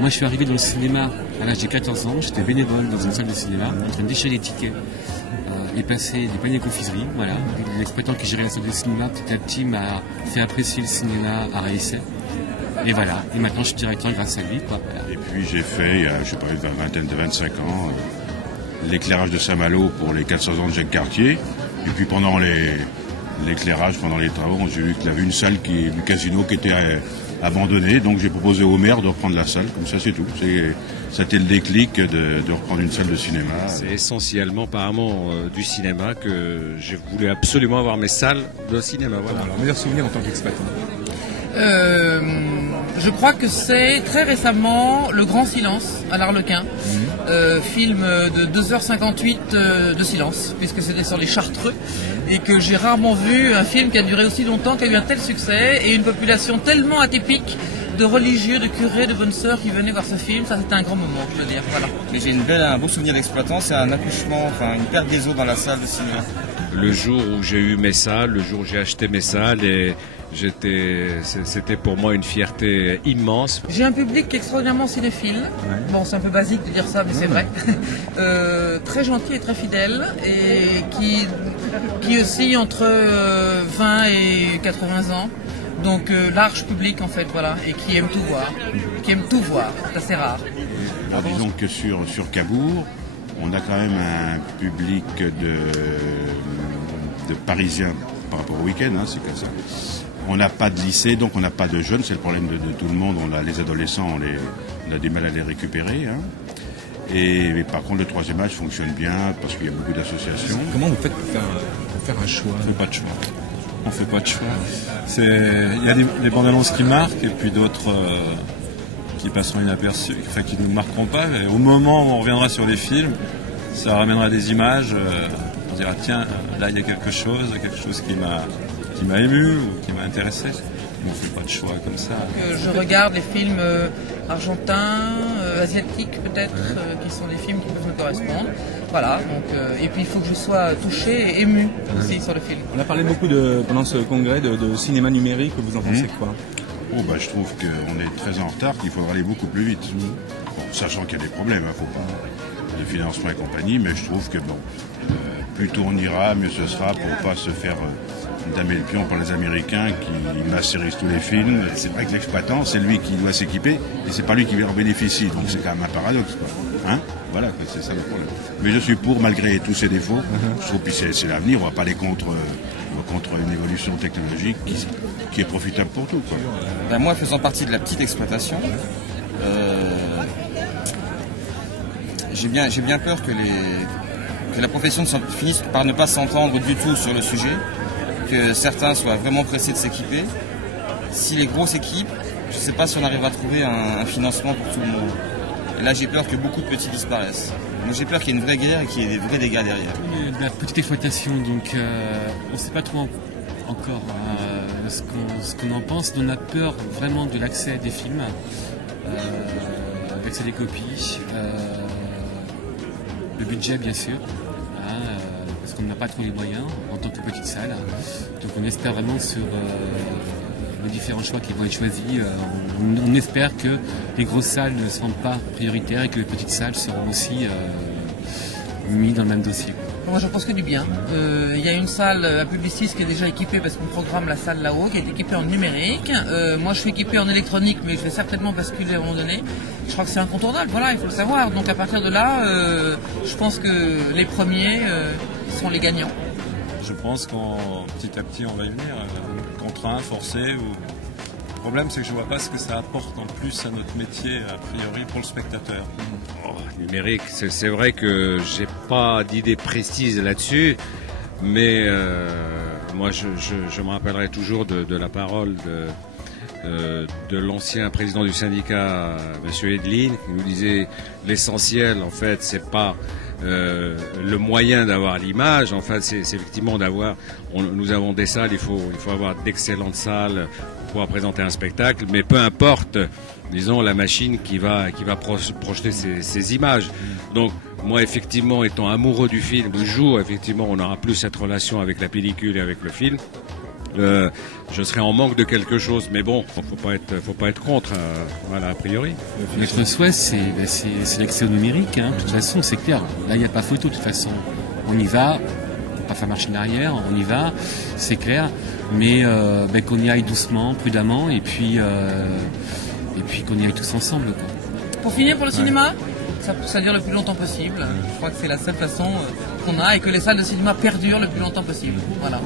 Alors moi je suis arrivé dans le cinéma à l'âge de 14 ans, j'étais bénévole dans une salle de cinéma, en train de déchirer les tickets et passer des paniers de confiserie. Voilà. L'exploitant qui gérait la salle de cinéma petit à petit m'a fait apprécier le cinéma à Essai. Et voilà, et maintenant je suis directeur grâce à lui. Quoi. Voilà. Et puis j'ai fait, il y a, je sais pas, une vingtaine de 25 ans, l'éclairage de Saint-Malo pour les 400 ans de Jacques Cartier. Et puis pendant l'éclairage, pendant les travaux, j'ai vu qu'il y avait une salle du casino qui était abandonnée. Donc j'ai proposé au maire de reprendre la salle, comme ça c'est tout. C'était le déclic de reprendre une salle de cinéma. C'est essentiellement par amour du cinéma que j'ai voulu absolument avoir mes salles de cinéma. Voilà. Alors, meilleur souvenir en tant qu'exploitant? Je crois que c'est très récemment Le Grand Silence à l'Arlequin, film de 2h58 de silence, puisque c'était sur les Chartreux, et que j'ai rarement vu un film qui a duré aussi longtemps, qui a eu un tel succès, et une population tellement atypique de religieux, de curés, de bonnes sœurs qui venaient voir ce film. Ça, c'était un grand moment, je veux dire. Voilà. Mais j'ai un beau souvenir d'exploitant, c'est un accouchement, enfin une perte des os dans la salle de cinéma. Le jour où j'ai eu mes salles, le jour où j'ai acheté mes salles, et c'était pour moi une fierté immense. J'ai un public extraordinairement cinéphile. Ouais. Bon, c'est un peu basique de dire ça, mais c'est vrai. Très gentil et très fidèle, et qui oscille entre 20 et 80 ans. Donc large public en fait, voilà, et qui aime tout voir. C'est assez rare. Alors, disons que sur Cabourg, on a quand même un public de Parisiens par rapport au week-end, hein, c'est comme ça. On n'a pas de lycée, donc on n'a pas de jeunes, c'est le problème de tout le monde. On a les adolescents, on a du mal à les récupérer. Hein. Mais par contre, le troisième âge fonctionne bien parce qu'il y a beaucoup d'associations. Comment vous faites pour faire un choix? On fait pas de choix. On fait pas de choix. Il y a des bandes annonces qui marquent et puis d'autres qui passeront inaperçues, enfin qui ne nous marqueront pas. Et au moment où on reviendra sur les films, ça ramènera des images. On dira tiens, là il y a quelque chose qui m'a ému ou qui m'a intéressé. On ne fait pas de choix comme ça. Je regarde les films argentins, asiatiques peut-être, qui sont des films qui peuvent me correspondre. Voilà, donc, et puis il faut que je sois touché et ému aussi sur le film. On a parlé beaucoup pendant ce congrès de cinéma numérique, vous en pensez quoi? Je trouve qu'on est très en retard, qu'il faudra aller beaucoup plus vite. Bon, sachant qu'il y a des problèmes, faut pas de financement et compagnie, mais je trouve que plus tôt on ira, mieux ce sera pour pas se faire damer le pion par les Américains qui masterisent tous les films. C'est vrai que l'exploitant, c'est lui qui doit s'équiper et c'est pas lui qui en bénéficie. Donc c'est quand même un paradoxe, quoi. Hein? Voilà, c'est ça le problème. Mais je suis pour, malgré tous ses défauts. Je trouve que c'est l'avenir. On va pas aller contre une évolution technologique qui est profitable pour tout, quoi. Moi, faisant partie de la petite exploitation, j'ai bien peur que la profession finisse par ne pas s'entendre du tout sur le sujet, que certains soient vraiment pressés de s'équiper. Si les grosses équipes, je ne sais pas si on arrivera à trouver un financement pour tout le monde. Et là, j'ai peur que beaucoup de petits disparaissent. Donc j'ai peur qu'il y ait une vraie guerre et qu'il y ait des vrais dégâts derrière. La petite exploitation, donc on ne sait pas trop encore ce qu'on en pense. On a peur vraiment de l'accès à des films, l'accès à des copies, le budget bien sûr. Parce qu'on n'a pas trop les moyens en tant que petite salle. Donc on espère vraiment sur les différents choix qui vont être choisis. On espère que les grosses salles ne seront pas prioritaires et que les petites salles seront aussi mises dans le même dossier. Moi je pense que du bien. Il y a une salle à Publicis qui est déjà équipée parce qu'on programme la salle là-haut, qui est équipée en numérique. Moi je suis équipé en électronique, mais je vais certainement basculer à un moment donné. Je crois que c'est incontournable, voilà, il faut le savoir. Donc à partir de là, je pense que les premiers sont les gagnants. Je pense qu'en petit à petit on va y venir, contraint, forcé. Le problème c'est que je ne vois pas ce que ça apporte en plus à notre métier a priori pour le spectateur. Numérique, c'est vrai que j'ai pas d'idée précise là-dessus, mais moi je me rappellerai toujours de la parole de l'ancien président du syndicat, M. Edlin, qui nous disait l'essentiel en fait c'est pas le moyen d'avoir l'image, en fait c'est effectivement d'avoir, nous avons des salles, il faut avoir d'excellentes salles pour pouvoir présenter un spectacle, mais peu importe, disons, la machine qui va projeter ces images. Donc moi effectivement étant amoureux du film, le jour effectivement on aura plus cette relation avec la pellicule et avec le film, je serais en manque de quelque chose. Mais bon, faut pas être contre, voilà, a priori. Notre souhait, c'est l'accès au numérique. Hein. De toute façon, c'est clair. Là, il n'y a pas photo. De toute façon, on y va. Faut pas faire marche en arrière. On y va, c'est clair. Mais qu'on y aille doucement, prudemment, et puis qu'on y aille tous ensemble, quoi. Pour finir, pour le cinéma, ça dure le plus longtemps possible. Je crois que c'est la seule façon qu'on a, et que les salles de cinéma perdurent le plus longtemps possible. Voilà.